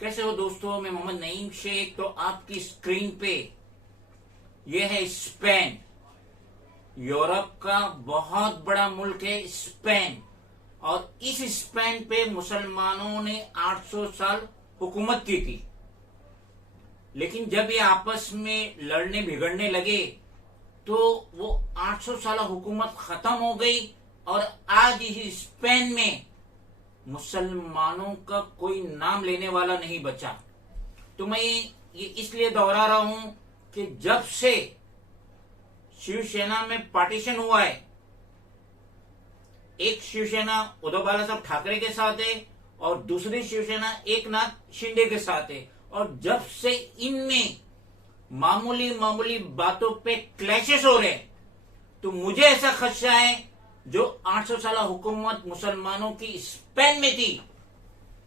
कैसे हो दोस्तों, मैं मोहम्मद नईम शेख। तो आपकी स्क्रीन पे यह है स्पेन। यूरोप का बहुत बड़ा मुल्क है स्पेन, और इस स्पेन पे मुसलमानों ने 800 साल हुकूमत की थी। लेकिन जब ये आपस में लड़ने बिगड़ने लगे तो वो 800 साल हुकूमत खत्म हो गई, और आज इस स्पेन में मुसलमानों का कोई नाम लेने वाला नहीं बचा। तो मैं ये इसलिए दोहरा रहा हूं कि जब से शिवसेना में पार्टीशन हुआ है, एक शिवसेना उद्धव बालासाहेब ठाकरे के साथ है और दूसरी शिवसेना एकनाथ शिंदे के साथ है, और जब से इनमें मामूली मामूली बातों पे क्लैशेस हो रहे हैं, तो मुझे ऐसा खदशा है जो 800 साल हुकूमत मुसलमानों की स्पेन में थी,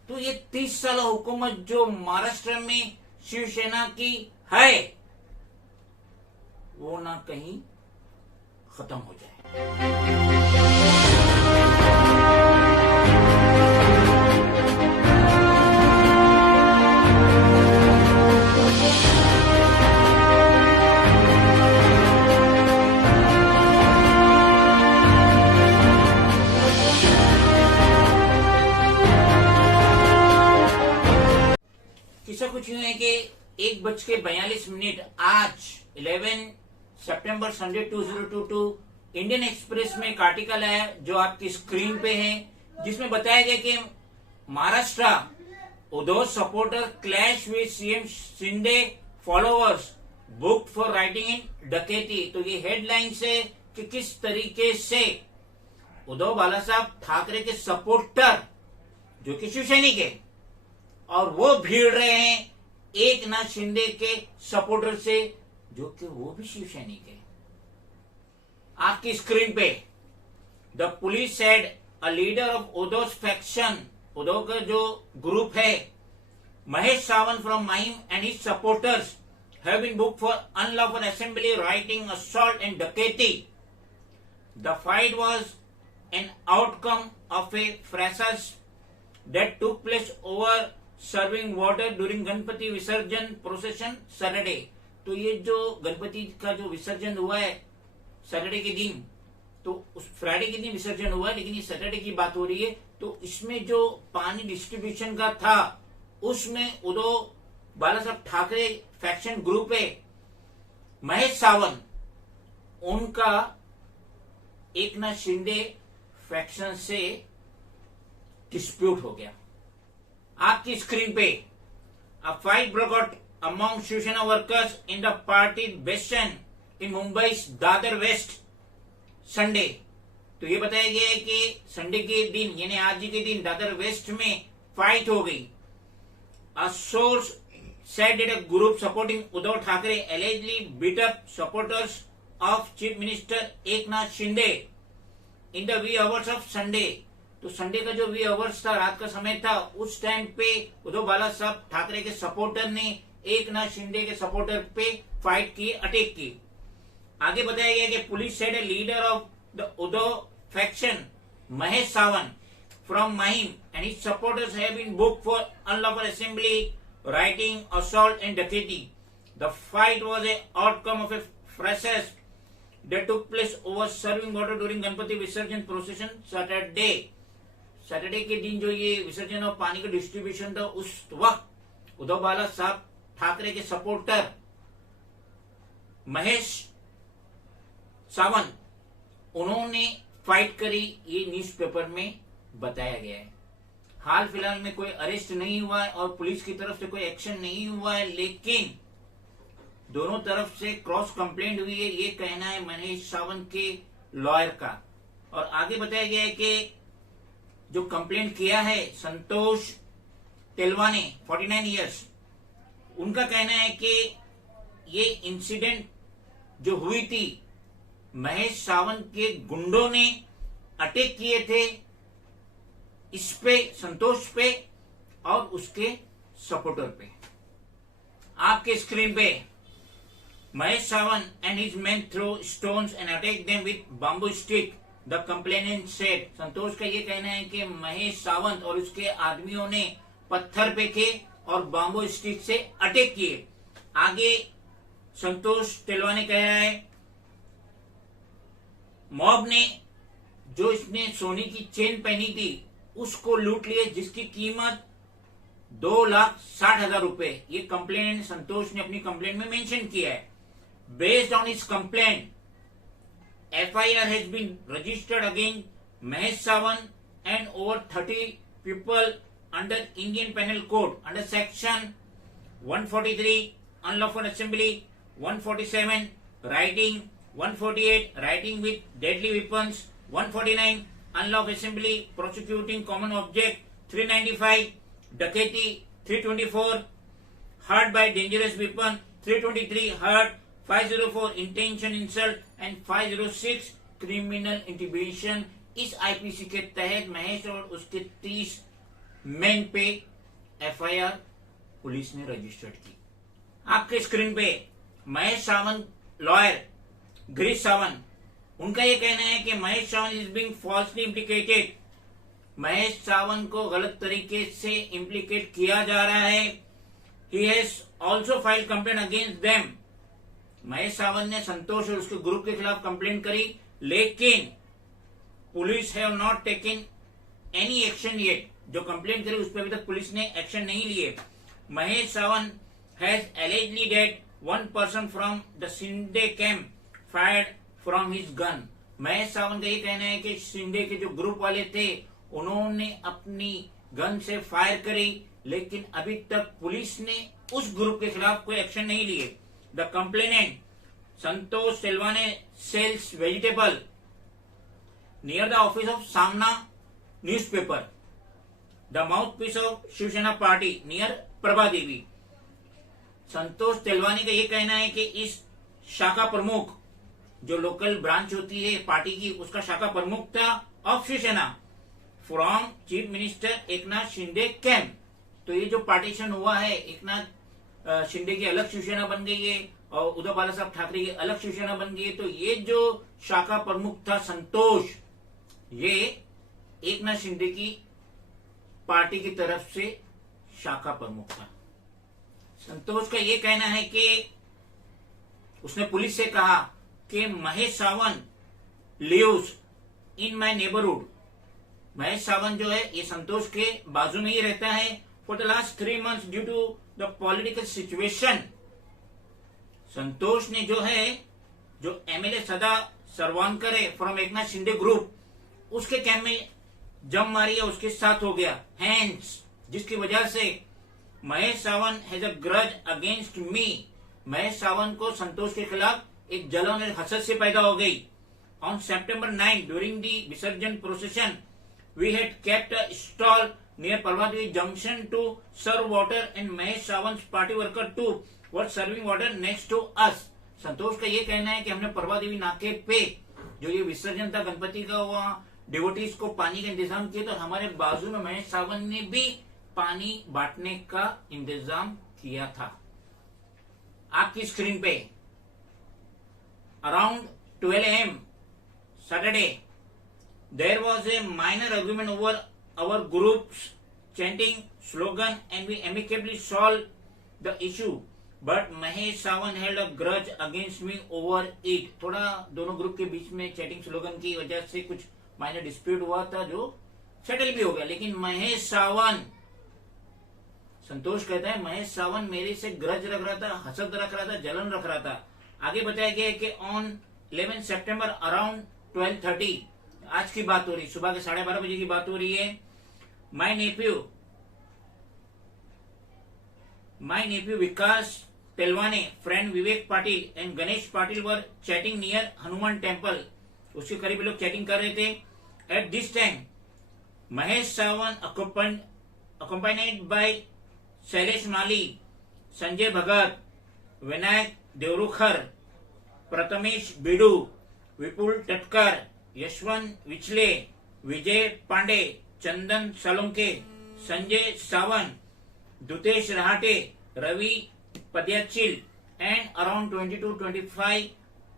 तो ये 30 साल हुकूमत जो महाराष्ट्र में शिवसेना की है, वो ना कहीं खत्म हो जाए। किस्सा कुछ यूं है कि 1:42 आज 11 सितंबर संडे 2022 इंडियन एक्सप्रेस में एक आर्टिकल है जो आपकी स्क्रीन पे है, जिसमें बताया गया कि Maharashtra Uddhav supporter clash with CM Shinde followers booked for writing in डकैती। तो ये हेडलाइन से कि किस तरीके से उद्धव बालासाहब ठाकरे के सपोर्टर जो कि शिवसैनिक है, और वो भीड़ रहे हैं एकनाथ शिंदे के सपोर्टर से जो कि वो भी शिवसैनिक है। आपकी स्क्रीन पे the police said a leader of Uddhav faction, Uddhav का जो ग्रुप है, Mahesh Sawant from Mahim and his supporters have been booked for unlawful assembly rioting assault and dacoity. The fight was an outcome of a fracas that took place over serving water during Ganpati Visarjan procession Saturday. तो ये जो गणपति का जो विसर्जन हुआ है Saturday के दिन, तो उस फ्राइडे के दिन विसर्जन हुआ है, लेकिन ये सैटरडे की बात हो रही है। तो इसमें जो पानी डिस्ट्रीब्यूशन का था, उसमें उद्धव बालासाहब ठाकरे फैक्शन ग्रुप है, महेश सावंत, उनका एकनाथ शिंदे फैक्शन से डिस्प्यूट हो गया। आपकी स्क्रीन पे a fight broke out among Shiv Sena workers in the party bastion in Mumbai Dadar West Sunday. तो ये बताया गया है कि संडे के दिन यानी आज के दिन दादर वेस्ट में फाइट हो गई। A source said that a group supporting Uddhav Thackeray allegedly beat up supporters of Chief Minister Eknath Shinde in the wee hours of Sunday। तो संडे का जो वी आवर्स था, रात का समय था, उस टाइम पे उद्धव बालासाहब ठाकरे के सपोर्टर ने एकनाथ शिंदे के सपोर्टर पे फाइट की, अटैक की। आगे बताया गया कि police said a leader of the Uddhav faction Mahesh Sawant from Mahim and his supporters have been booked for unlawful assembly rioting assault and dacoity. The fight was a outcome of a fracas that took place over serving water during Ganpati Visarjan procession Saturday के दिन जो ये विसर्जन और पानी का distribution था, उस वक्त उद्धव बाला साहब ठाकरे के सपोर्टर महेश सावंत उन्होंने फाइट करी, ये न्यूज़पेपर में बताया गया है। हाल फिलहाल में कोई अरेस्ट नहीं हुआ है और पुलिस की तरफ से कोई एक्शन नहीं हुआ है, लेकिन दोनों तरफ से क्रॉस कंप्लेंट हुई है, ये कहना है महेश सावंत के लॉयर का। और आगे बताया गया है कि जो कंप्लेंट किया है संतोष तेलवा ने 49 इयर्स, उनका कहना है कि ये इंसिडेंट जो हुई थी, महेश सावंत के गुंडों ने अटैक किए थे इस पे, संतोष पे और उसके सपोर्टर पे। आपके स्क्रीन पे Mahesh Sawan and his men threw stones and attacked them with bamboo stick, the complainant said। संतोष का ये कहना है कि महेश सावंत और उसके आदमियों ने पत्थर फेंके और बाम्बो स्टिक से अटैक किए। आगे संतोष टेलवाने कह रहा है मॉब ने जो इसने सोने की चेन पहनी थी उसको लूट लिए, जिसकी कीमत 2,60,000 रुपए। ये कंप्लेंट संतोष ने अपनी कंप्लेंट में मेंशन किया है। Based on his complaint FIR has been registered against Mahesh Sawant and over 30 people under Indian Penal Code under section 143 unlawful assembly, 147 rioting, 148 rioting with deadly weapons, 149 unlawful assembly prosecuting common object, 395 dacoity, 324 hurt by dangerous weapon, 323 hurt, 504 intention insult and 506 criminal intimidation. इस IPC के तहत महेश और उसके 30 man पे FIR police ने registered की। आपके screen पे महेश सावंत लॉयर गिरीश सावंत, उनका यह कहना है कि Mahesh Sawant is being falsely implicated. Mahesh Sawant को गलत तरीके से इम्प्लीकेट किया जा रहा है। He has also file complaint against them. Mahesh Sawant ने संतोष और उसके ग्रुप के खिलाफ कंप्लेंट करी, लेकिन police have not taken any action yet. जो कंप्लेंट करी उस पर अभी तक पुलिस ने एक्शन नहीं लिए। Mahesh Sawant has allegedly date one person from the Shinde camp fired from his gun. Mahesh Sawant का ये कहना है कि शिंदे के जो ग्रुप वाले थे उन्होंने अपनी गन से फायर करी, लेकिन अभी तक पुलिस ने उस ग्रुप के खिलाफ कोई एक्शन नहीं लिए। The complainant Santosh Telwane sells vegetable near the office of Samna newspaper, the mouthpiece of Shiv Sena party near Prabha Devi। संतोष तेलवानी का ये कहना है कि इस शाखा प्रमुख जो लोकल ब्रांच होती है पार्टी की, उसका शाखा प्रमुख था of Shiv Sena from chief minister Eknath Shinde camp. तो ये जो पार्टीशन हुआ है, एकनाथ शिंदे की अलग शिवसेना बन गई है और उद्धव बाला साहब ठाकरे की अलग शिवसेना बन गई है। तो ये जो शाखा प्रमुख था संतोष, ये एकनाथ शिंदे की पार्टी की तरफ से शाखा प्रमुख था। संतोष का ये कहना है कि उसने पुलिस से कहा कि Mahesh Sawant lives in my neighbourhood. Mahesh Sawant जो है ये संतोष के बाजू में ही रहता है। For the last 3 months due to the political situation. Santosh ने जो है जो MLA सदा सरवानकर है फ्रॉम एकनाथ शिंदे ग्रुप, उसके कैंप में जम मारी है, उसके साथ हो गया हैंड्स, जिसकी वजह से Mahesh Sawant has a grudge against me. Mahesh Sawant को संतोष के खिलाफ एक जलन और हसद से पैदा हो गई। On September 9 during the visarjan procession we had kept a stall near Parvati junction to serve water and Mahesh Sawant's party worker too were serving water next to us। संतोष का ये कहना है कि हमने परवा देवी नाके पे जो ये विसर्जन था गणपति का, वहाँ डिवोटीज को पानी का इंतजाम किया, तो हमारे बाजू में महेश सावंत ने भी पानी बांटने का इंतजाम किया था। आपकी स्क्रीन पे around 12 AM Saturday there was a minor argument over our groups chanting slogan and we amicably solved the issue, but Mahesh Sawant held a grudge against me over it। थोड़ा दोनों ग्रुप के बीच में chatting slogan की वजह से कुछ minor dispute हुआ था जो सेटल भी हो गया, लेकिन महेश सावंत, संतोष कहता है महेश सावंत मेरे से ग्रज रख रहा था, हसद रख रहा था, जलन रख रहा था। आगे बताया गया कि ऑन 11 सितंबर अराउंड 12:30 आज की बात हो रही, सुबह के 12:30 बजे की बात हो रही है। My nephew Vikas Telwane, friend Vivek Patil and Ganesh Patil were chatting near Hanuman Temple। उसके करीब लोग चैटिंग कर रहे थे। At this time, Mahesh Sawant accompanied by Shailesh Mali, Sanjay Bhagat, Vinayak Devrukhar, Prathamesh Bidu, Vipul Tatkar, Yashwant Vichle, Vijay Pandey, Chandan सलोंके, Sanjay Sawant, दुतेश Rahate, Ravi पद्याचिल and around 20 to 25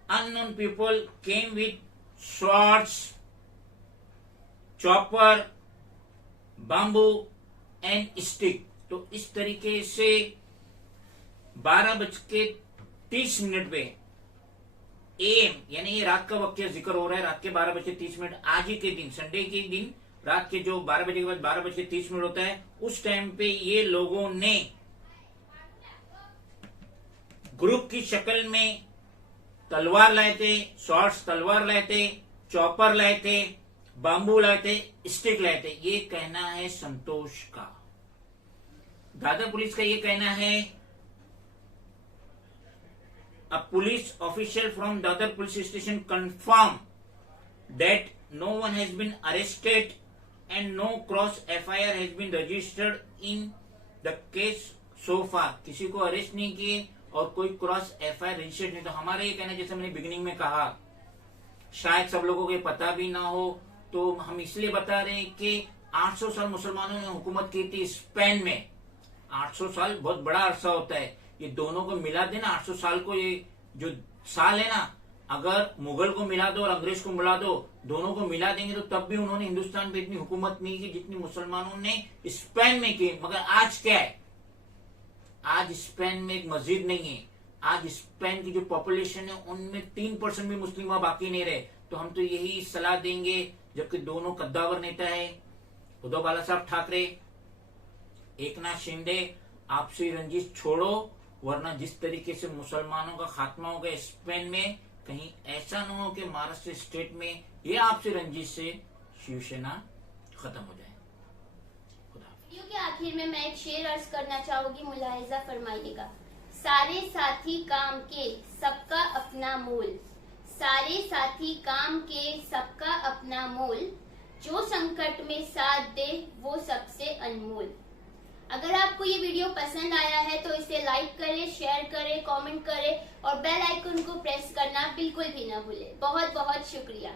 unknown people came with swords, chopper, bamboo and stick तो इस तरीके से 12:30 पे AM यानी ये रात का वक्त जिक्र हो रहा है, रात के 12:30 आज ही के दिन, संडे के दिन रात के जो 12 बजे के बाद 12:30 होता है, उस टाइम पे ये लोगों ने ग्रुप की शक्ल में तलवार लाए थे, शॉर्ट्स तलवार लाए थे, चॉपर लाए थे, बाम्बू लाए थे, स्टिक लाए थे। ये कहना है संतोष का। दादर पुलिस का ये कहना है, a police official from Dadar police station confirm that no one has been arrested and no cross FIR has been registered in the case so far. किसी को अरेस्ट नहीं किए और कोई क्रॉस FIR रजिस्टर्ड नहीं। तो हमारा ये कहना, जैसे मैंने बिगिनिंग में कहा, शायद सब लोगों को ये पता भी ना हो, तो हम इसलिए बता रहे हैं कि 800 साल मुसलमानों ने हुकूमत की थी स्पेन में। 800 साल बहुत बड़ा अरसा होता है। ये दोनों को मिला देना, 800 साल को, ये जो साल है ना, अगर मुगल को मिला दो और अंग्रेज को मिला दो, दोनों को मिला देंगे तो तब भी उन्होंने हिंदुस्तान पे इतनी हुकूमत नहीं की जितनी मुसलमानों ने स्पेन में की। मगर आज क्या है, आज स्पेन में एक मस्जिद नहीं है। आज स्पेन की जो पॉपुलेशन है उनमें 3% भी मुस्लिम वहां बाकी नहीं रहे। तो हम तो यही सलाह देंगे, जबकि दोनों कद्दावर नेता है, उद्धव बाला साहब ठाकरे, एकनाथ शिंदे, आपसी रंजिश छोड़ो, वरना जिस तरीके से मुसलमानों का खात्मा हो गया स्पेन में, कहीं ऐसा न हो कि महाराष्ट्र स्टेट में ये आपसी रंजिश से शिवसेना खत्म हो जाए। वीडियो के आखिर में मैं एक शेर अर्ज करना चाहूंगी, मुलाहिजा फरमाइएगा। सारे साथी काम के सबका अपना मोल, सारे साथी काम के सबका अपना मोल, जो संकट में साथ दे वो सबसे अनमोल। अगर आपको ये वीडियो पसंद आया है तो इसे लाइक करें, शेयर करें, कमेंट करें और बेल आइकन को प्रेस करना बिल्कुल भी ना भूलें। बहुत बहुत शुक्रिया।